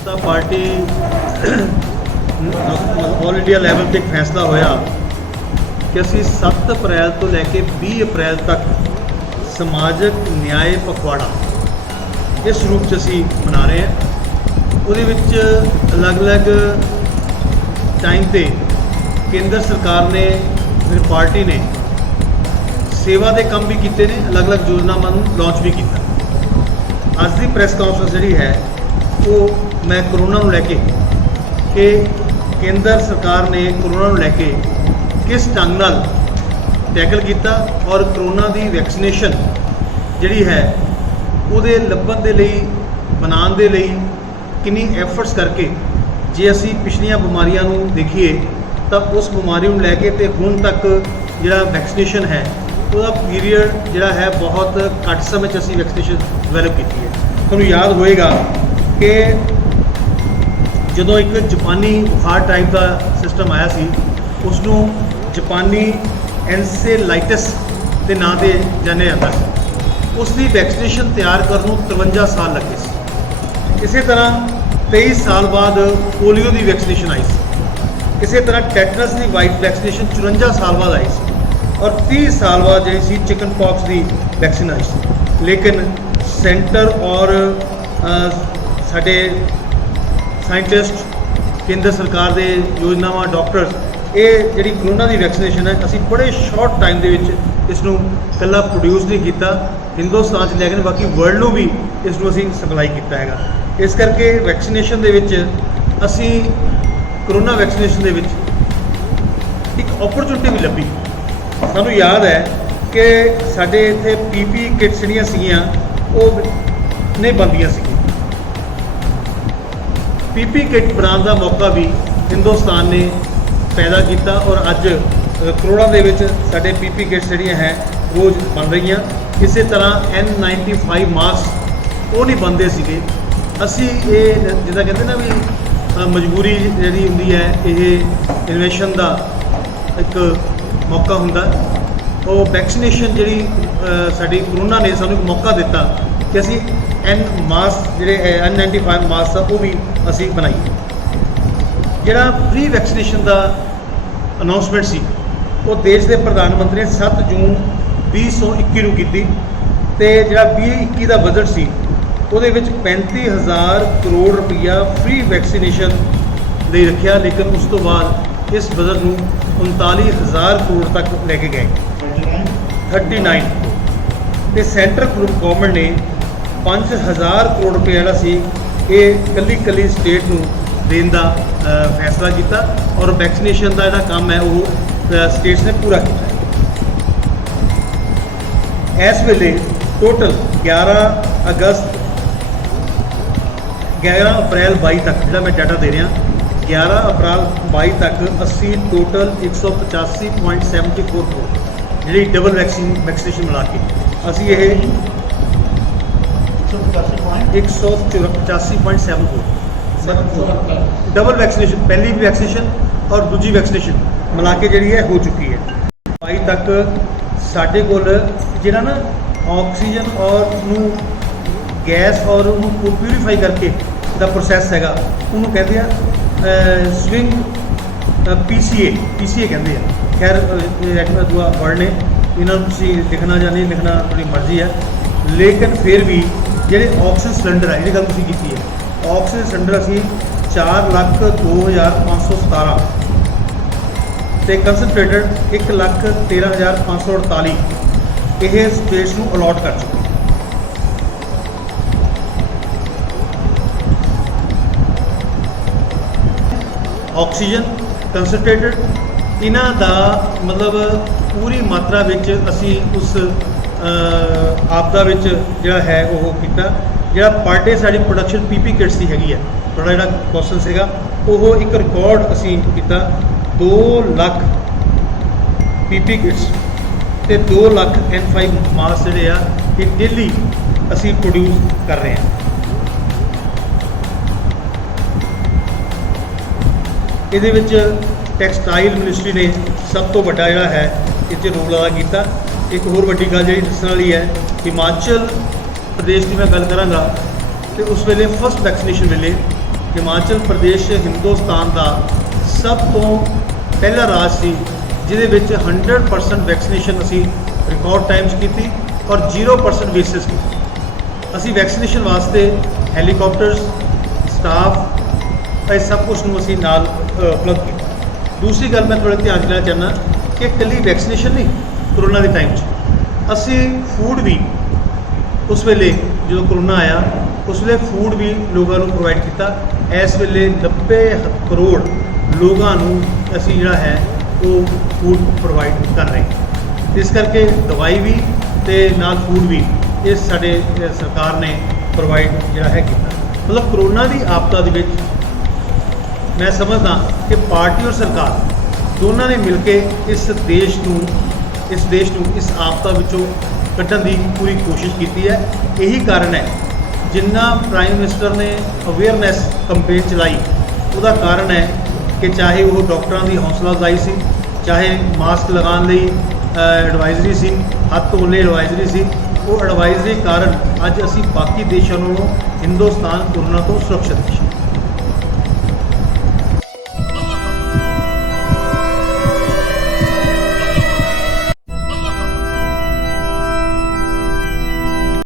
जनता party all India level पर एक फैसला होया कि असी 7 अप्रैल तो लैके 20 अप्रैल तक समाजिक न्याय पखवाड़ा इस रूप च असी मना रहे हैं। ਉਹਦੇ ਵਿੱਚ अलग-अलग टाइम पे केंद्र सरकार ने फिर पार्टी ने सेवा के काम भी किए ने, अलग-अलग योजनावां लॉन्च भी किया। अज की प्रैस कॉन्फ्रेंस जी है वो मैं करोना नूं लैके कि केंद्र सरकार ने करोना नूं लैके किस ढंग नाल टैकल किया और करोना की वैक्सीनेशन जिहड़ी है ਉਹਦੇ ਲੱਭਣ ਦੇ ਲਈ ਬਣਾਉਣ ਦੇ ਲਈ किन्नी एफर्ट्स करके जे असी पिछलियां बीमारियां नूं देखिए तो उस बीमारी नूं लैके तो हुण तक जिहड़ा वैक्सीनेशन है उसका पीरीयड जिहड़ा है बहुत घट समय असी वैक्सीनेशन डिवेलप की है। तुहानूं याद होएगा कि जदों एक जापानी बुखार टाइप का सिस्टम आया सी उसनूं जापानी एनसेलाइटिस के नाम से जानिया जाता है। उसकी वैक्सीनेशन तैयार करने नूं 53 साल लगे सी। इसी तरह 23 साल बाद पोलियो की वैक्सीनेशन आई सी। इसी तरह टैटनस की वाइट वैक्सीनेशन 54 साल बाद आई सी और 30 साल बाद जी चिकन पॉक्स की वैक्सीन आई सी। लेकिन सेंटर और साडे साइंटिस्ट केंद्र सरकार के योजनावां डॉक्टर्स ये जी करोना की वैक्सीनेशन है असी बड़े शॉर्ट टाइम के इसनूं कल्ला प्रोड्यूस नहीं किया, हिंदुस्तान से लैके बाकी वर्ल्ड में भी इसनूं असी सप्लाई किया है। इस करके वैक्सीनेशन दे विच असी करोना वैक्सीनेशन दे विच एक अपॉर्चुनिटी भी लभी। सानूं याद है कि साडे इत्थे पीपी किट्स जिहड़ियां सीगियां ओह नहीं बनदियां सी। पीपी किट बनाने का मौका भी हिंदुस्तान ने पैदा किया और अज करोड़ों के विच साडे पीपी किट्स जिहड़ियां है रोज़ बन रही। इसी तरह N95 मास्क वो नहीं बनते सीगे। असी ये जिदा कहते ना भी मजबूरी जी होंगी है, ये इनोवेशन का एक मौका होंदा। वो वैक्सीनेशन जी साडी करोना ने सानू एक मौका दिता कि असी N95 मास्क वो भी असी बनाइए। जिहड़ा फ्री वैक्सीनेशन का अनाउंसमेंट सी वो देश के प्रधानमंत्री ने 7 जून 2021 नूं कीती ते जिहड़ा 2021 का बजट सी ਉਹਦੇ ਵਿੱਚ 35,000 करोड़ रुपया फ्री वैक्सीनेशन ਲਈ रखा। लेकिन उस तो बाद इस बजट ਨੂੰ 39,000 करोड़ तक लेके गए 39 ਤੇ सेंटर गवर्नमेंट ने 5,000 करोड़ रुपया ਜਿਹੜਾ ਸੀ ਇਹ ਕੱਲੀ स्टेट ਨੂੰ देਣ ਦਾ फैसला किया और वैक्सीनेशन का ਜਿਹੜਾ काम है वो स्टेट्स ने पूरा किया। इस वेले टोटल 11 अप्रैल 22 तक जो मैं डाटा दे रहा 11 अप्रैल 22 तक असी टोटल 185.74 करोड़ जी डबल वैक्सीनेशन मिला के असी ये 185.74 डबल वैक्सीनेशन पहली वैक्सीनेशन और दूजी वैक्सीनेशन मिला के जी है हो चुकी है। 22 तक साढ़े कोल जिहड़ा ना ऑक्सीजन और गैस और उन्होंने प्यूरीफाई करके दा प्रोसैस है उन्होंने कहते हैं स्विंग PCA कहते हैं। खैर दूआ वर्ड ने इन्होंने लिखना या नहीं लिखना अपनी मर्जी है, लेकिन फिर भी जोड़े ऑक्सीजन सिलेंडर है जी गल की है ऑक्सीजन सिलेंडर असी 4,02,517 तो कंसनट्रेटेड 1,13,548 ये स्टेट्स को अलॉट कर चुके। ऑक्सीजन कंसनट्रेटेड इन्हां दा मतलब पूरी मात्रा विच असी उस आपदा विच जिहड़ा है वो किया। जिहड़ा पर डे साडी प्रोडक्शन पीपी किट्स की हैगी है थोड़ा जिहड़ा क्वेश्चन सीगा वो एक रिकॉर्ड असी किया 2 लाख पीपी किट्स ते 2 लाख N5 मास्क जिहड़े आ ये डेली असी प्रोड्यूस कर रहे हैं। ਇਹਦੇ ਵਿੱਚ ਟੈਕਸਟਾਈਲ ਮਿਨਿਸਟਰੀ ਨੇ ਸਭ ਤੋਂ ਵੱਡਾ ਜਿਹੜਾ ਹੈ ਇਹ 'ਚ ਰੋਲ ਅਦਾ ਕੀਤਾ। ਇੱਕ ਹੋਰ ਵੱਡੀ ਗੱਲ ਜਿਹੜੀ ਦੱਸਣ ਵਾਲੀ ਹੈ ਹਿਮਾਚਲ प्रदेश की मैं गल कराँगा तो उस वेले फस्ट वैक्सीनेशन वेले ਹਿਮਾਚਲ ਪ੍ਰਦੇਸ਼ ਹਿੰਦੁਸਤਾਨ ਦਾ ਸਭ ਤੋਂ ਪਹਿਲਾ ਰਾਜ ਸੀ ਜਿਹਦੇ ਵਿੱਚ 100% ਵੈਕਸੀਨੇਸ਼ਨ ਅਸੀਂ ਰਿਕਾਰਡ ਟਾਈਮ 'ਚ ਕੀਤੀ ਔਰ 0% ਵੇਸਟੇਜ ਕੀਤੀ। ਅਸੀਂ ਵੈਕਸੀਨੇਸ਼ਨ ਵਾਸਤੇ ਹੈਲੀਕਾਪਟਰਸ, ਸਟਾਫ, ਇਹ ਸਭ ਕੁਛ ਨੂੰ ਅਸੀਂ ਨਾਲ ਉਪਲਬਧ ਕੀਤਾ। ਦੂਸਰੀ ਗੱਲ ਮੈਂ ਤੁਹਾਡੇ ਧਿਆਨ ਦੇਣਾ ਚਾਹੁੰਦਾ ਕਿ ਇਕੱਲੀ ਵੈਕਸੀਨੇਸ਼ਨ ਨਹੀਂ, ਕਰੋਨਾ ਦੇ ਟਾਈਮ 'ਚ ਅਸੀਂ ਫੂਡ ਵੀ ਉਸ ਵੇਲੇ ਜਦੋਂ ਕਰੋਨਾ ਆਇਆ ਉਸ ਵੇਲੇ ਫੂਡ ਵੀ ਲੋਕਾਂ ਨੂੰ ਪ੍ਰੋਵਾਈਡ ਕੀਤਾ। ਇਸ ਵੇਲੇ 90 ਕਰੋੜ ਲੋਕਾਂ ਨੂੰ ਅਸੀਂ ਜਿਹੜਾ ਹੈ ਉਹ ਫੂਡ ਪ੍ਰੋਵਾਈਡ ਕਰ ਰਹੇ ਹਾਂ। ਇਸ ਕਰਕੇ ਦਵਾਈ ਵੀ ਅਤੇ ਨਾਲ ਫੂਡ ਵੀ ਇਹ ਸਾਡੇ ਸਰਕਾਰ ਨੇ ਪ੍ਰੋਵਾਈਡ ਜਿਹੜਾ ਹੈ ਕੀਤਾ। ਮਤਲਬ ਕਰੋਨਾ ਦੀ ਆਪਦਾ ਦੇ ਵਿੱਚ ਮੈਂ ਸਮਝਦਾ ਕਿ ਪਾਰਟੀ ਔਰ ਸਰਕਾਰ ਦੋਨਾਂ ਨੇ ਮਿਲ ਕੇ ਇਸ ਦੇਸ਼ ਨੂੰ ਇਸ ਆਪਦਾ ਵਿੱਚੋਂ ਕੱਢਣ ਦੀ ਪੂਰੀ ਕੋਸ਼ਿਸ਼ ਕੀਤੀ ਹੈ। ਇਹੀ ਕਾਰਨ ਹੈ ਜਿੰਨਾ ਪ੍ਰਾਈਮ ਮਿਨਿਸਟਰ ਨੇ ਅਵੇਅਰਨੈਸ ਕੰਪੇਨ ਚਲਾਈ, ਉਹਦਾ ਕਾਰਨ ਹੈ ਕਿ ਚਾਹੇ ਉਹ ਡਾਕਟਰਾਂ ਦੀ ਹੌਸਲਾ ਅਫਜ਼ਾਈ ਸੀ, ਚਾਹੇ ਮਾਸਕ ਲਗਾਉਣ ਲਈ ਐਡਵਾਈਜ਼ਰੀ ਸੀ, ਹੱਥ ਧੋਣ ਲਈ ਐਡਵਾਈਜ਼ਰੀ ਸੀ, ਉਹ ਐਡਵਾਈਜ਼ਰੀ ਕਾਰਨ ਅੱਜ ਅਸੀਂ ਬਾਕੀ ਦੇਸ਼ਾਂ ਨਾਲੋਂ ਹਿੰਦੁਸਤਾਨ ਕੋਰੋਨਾ ਤੋਂ ਸੁਰੱਖਿਅਤ ਹੈ।